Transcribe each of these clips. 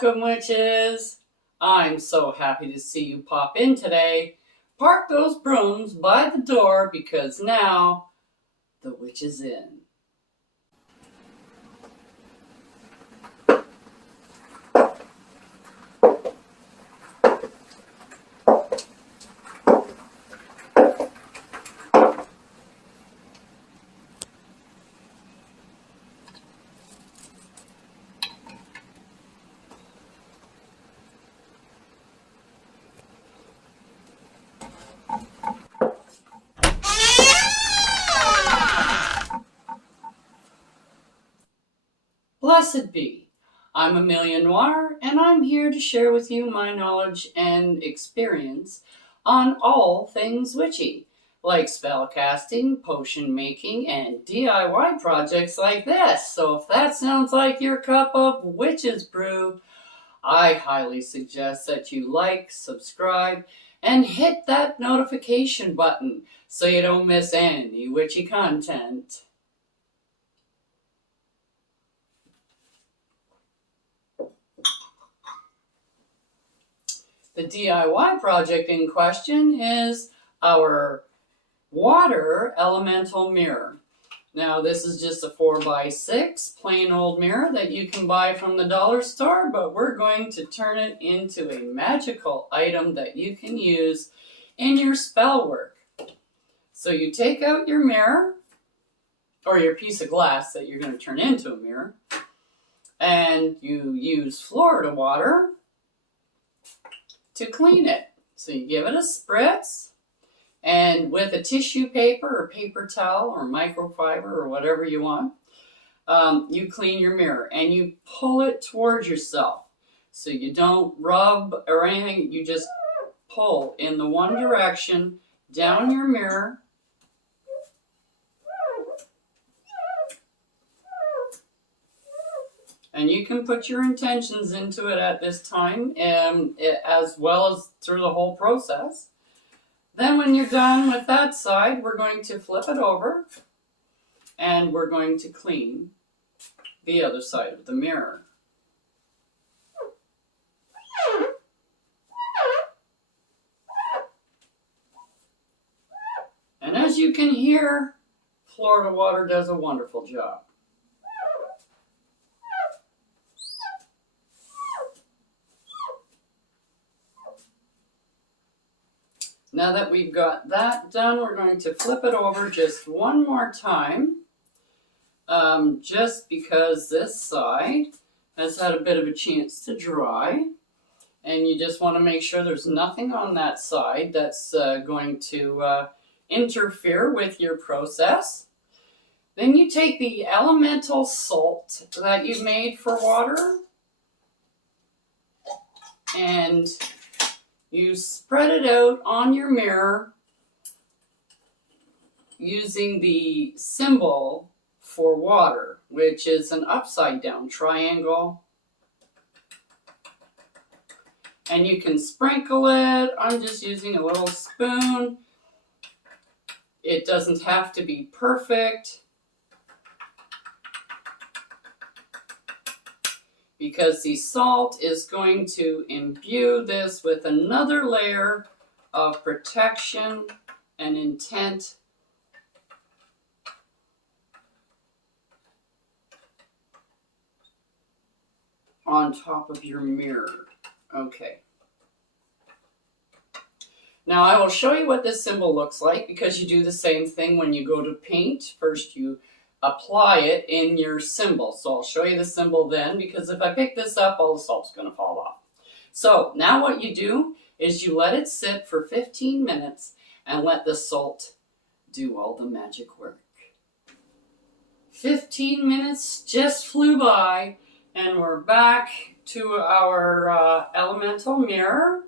Welcome, witches! I'm so happy to see you pop in today. Park those brooms by the door because now the witch is in. Blessed be. I'm Amelia Noir, and I'm here to share with you my knowledge and experience on all things witchy, like spell casting, potion making, and DIY projects like this. So if that sounds like your cup of witch's brew, I highly suggest that you like, subscribe, and hit that notification button so you don't miss any witchy content. The DIY project in question is our water elemental mirror. Now this is just a 4x6 plain old mirror that you can buy from the dollar store, but we're going to turn it into a magical item that you can use in your spell work. So you take out your mirror, or your piece of glass that you're going to turn into a mirror, and you use Florida water to clean it. So you give it a spritz, and with a tissue paper or paper towel or microfiber or whatever you want, you clean your mirror and you pull it towards yourself. So you don't rub or anything, you just pull in the one direction down your mirror. And you can put your intentions into it at this time, as well as through the whole process. Then when you're done with that side, we're going to flip it over and we're going to clean the other side of the mirror. And as you can hear, Florida water does a wonderful job. Now that we've got that done, we're going to flip it over just one more time, just because this side has had a bit of a chance to dry, and you just want to make sure there's nothing on that side that's going to interfere with your process. Then you take the elemental salt that you've made for water, and you spread it out on your mirror using the symbol for water, which is an upside down triangle. And you can sprinkle it. I'm just using a little spoon. It doesn't have to be perfect, because the salt is going to imbue this with another layer of protection and intent. On top of your mirror. Okay. Now I will show you what this symbol looks like, because you do the same thing when you go to paint. First you apply it in your symbol. So I'll show you the symbol then, because if I pick this up, all the salt's going to fall off. So now what you do is you let it sit for 15 minutes and let the salt do all the magic work. 15 minutes just flew by, and we're back to our elemental mirror,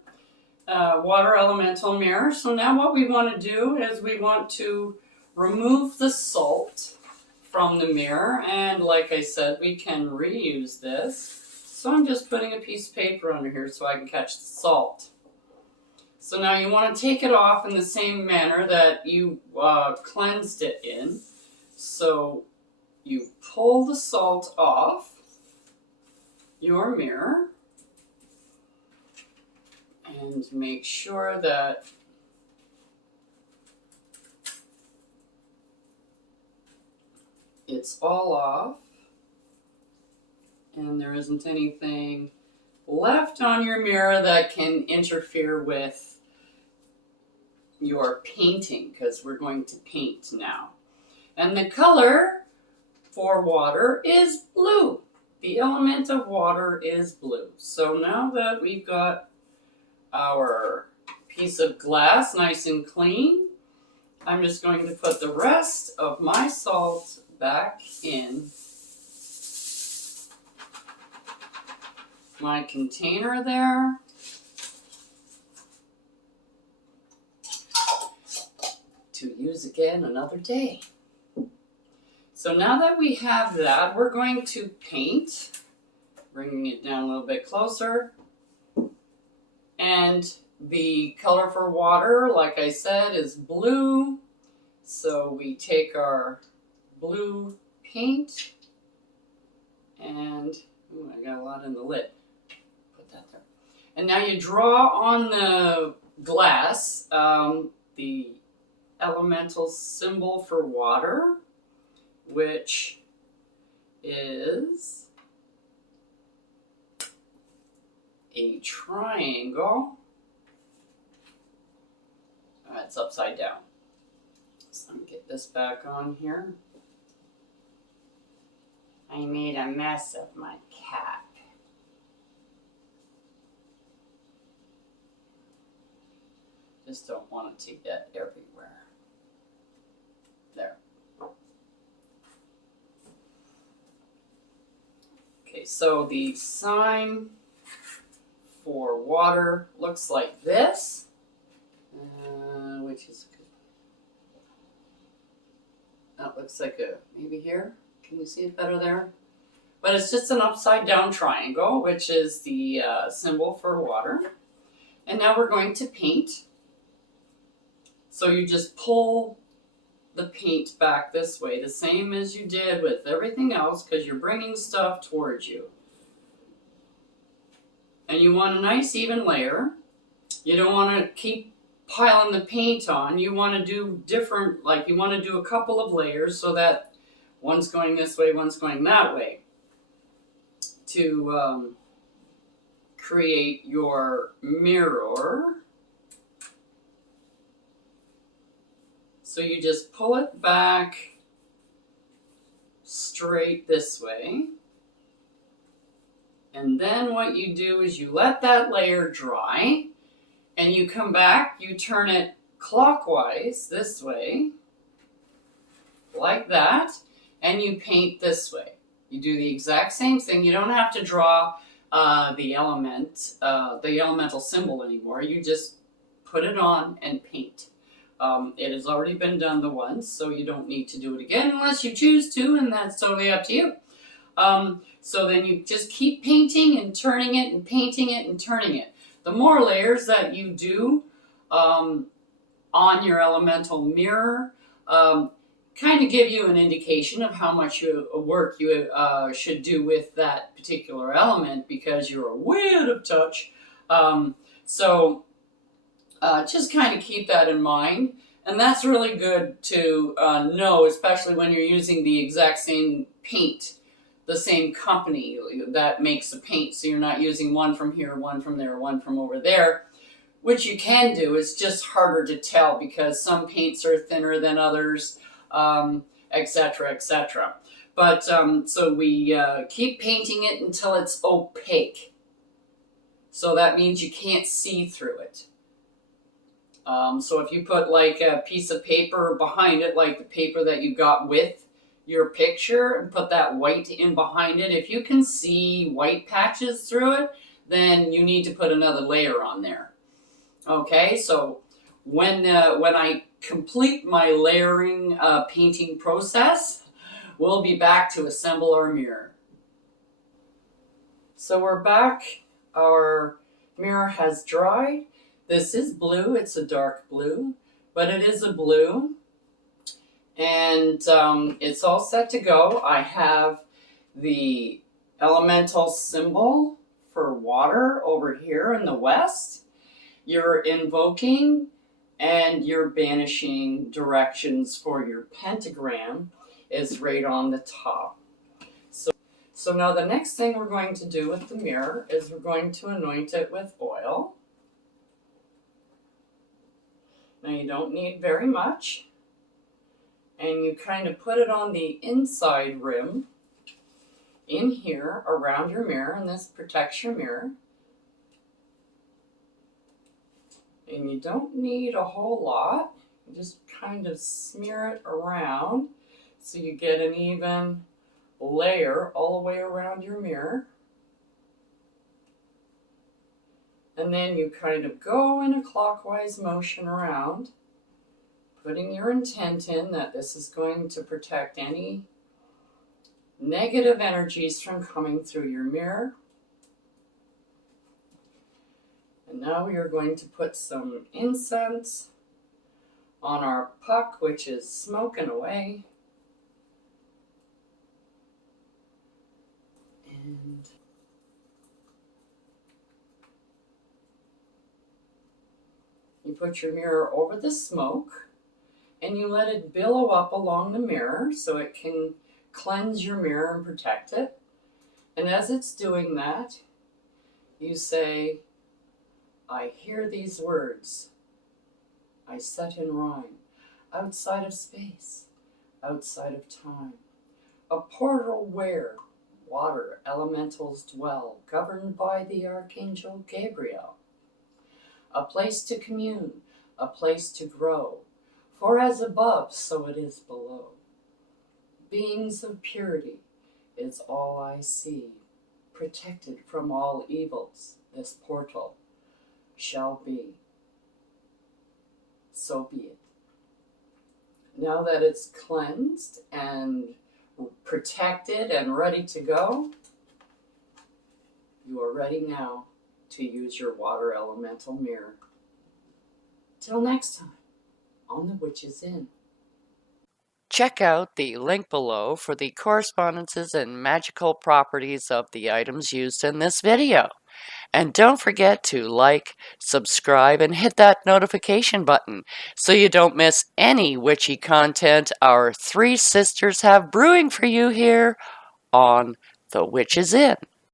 water elemental mirror. So now what we want to do is we want to remove the salt from the mirror, and like I said, we can reuse this. So I'm just putting a piece of paper under here so I can catch the salt. So now you want to take it off in the same manner that you cleansed it in. So you pull the salt off your mirror, And make sure that it's all off and there isn't anything left on your mirror that can interfere with your painting, because we're going to paint now. And the color for water is blue. The element of water is blue. So now that we've got our piece of glass nice and clean, I'm just going to put the rest of my salt back in my container there. To use again another day. So now that we have that, we're going to paint, bringing it down a little bit closer. And the color for water, like I said, is blue. So we take our blue paint and, ooh, I got a lot in the lid. Put that there. And now you draw on the glass the elemental symbol for water, which is a triangle. It's upside down. So let me get this back on here. I made a mess of my cap. Just don't want it to get everywhere. There. Okay, so the sign for water looks like this, which is, that looks like a, maybe here, can you see it better there? But it's just an upside down triangle, which is the symbol for water. And now we're going to paint. So you just pull the paint back this way, the same as you did with everything else, because you're bringing stuff towards you. And you want a nice even layer. You don't want to keep piling the paint on. You want to do different, like you want to do a couple of layers so that one's going this way, one's going that way, to create your mirror. So you just pull it back straight this way. And then what you do is you let that layer dry and you come back, you turn it clockwise this way, like that, and you paint this way. You do the exact same thing. You don't have to draw the elemental symbol anymore. You just put it on and paint. It has already been done the once, so you don't need to do it again unless you choose to, and that's totally up to you. So then you just keep painting and turning it and painting it and turning it. The more layers that you do on your elemental mirror kind of give you an indication of how much work you should do with that particular element, because you're way out of touch. So just kind of keep that in mind. And that's really good to know, especially when you're using the exact same paint, the same company that makes the paint. So you're not using one from here, one from there, one from over there, which you can do. It's just harder to tell because some paints are thinner than others, etc., etc. But so we keep painting it until it's opaque. So that means you can't see through it. So if you put like a piece of paper behind it, like the paper that you got with your picture, and put that white in behind it, if you can see white patches through it, then you need to put another layer on there. Okay, so when I complete my layering painting process, we'll be back to assemble our mirror. So we're back. Our mirror has dried. This is blue. It's a dark blue, but it is a blue. And it's all set to go. I have the elemental symbol for water over here in the west. your invoking and your banishing directions for your pentagram is right on the top. So now the next thing we're going to do with the mirror is we're going to anoint it with oil. Now you don't need very much. And you kind of put it on the inside rim in here around your mirror, and this protects your mirror. And you don't need a whole lot. You just kind of smear it around so you get an even layer all the way around your mirror. And then you kind of go in a clockwise motion around, putting your intent in that this is going to protect any negative energies from coming through your mirror. And now we are going to put some incense on our puck, which is smoking away. And you put your mirror over the smoke and you let it billow up along the mirror so it can cleanse your mirror and protect it. And as it's doing that, you say, I hear these words. I set in rhyme, outside of space, outside of time. A portal where water elementals dwell, governed by the Archangel Gabriel. A place to commune, a place to grow, for as above, so it is below. Beings of purity is all I see, protected from all evils, this portal shall be. So be it. Now that it's cleansed and protected and ready to go, you are ready now to use your water elemental mirror. Till next time on The Witch's Inn. Check out the link below for the correspondences and magical properties of the items used in this video. And don't forget to like, subscribe, and hit that notification button so you don't miss any witchy content our three sisters have brewing for you here on The Witch's Inn.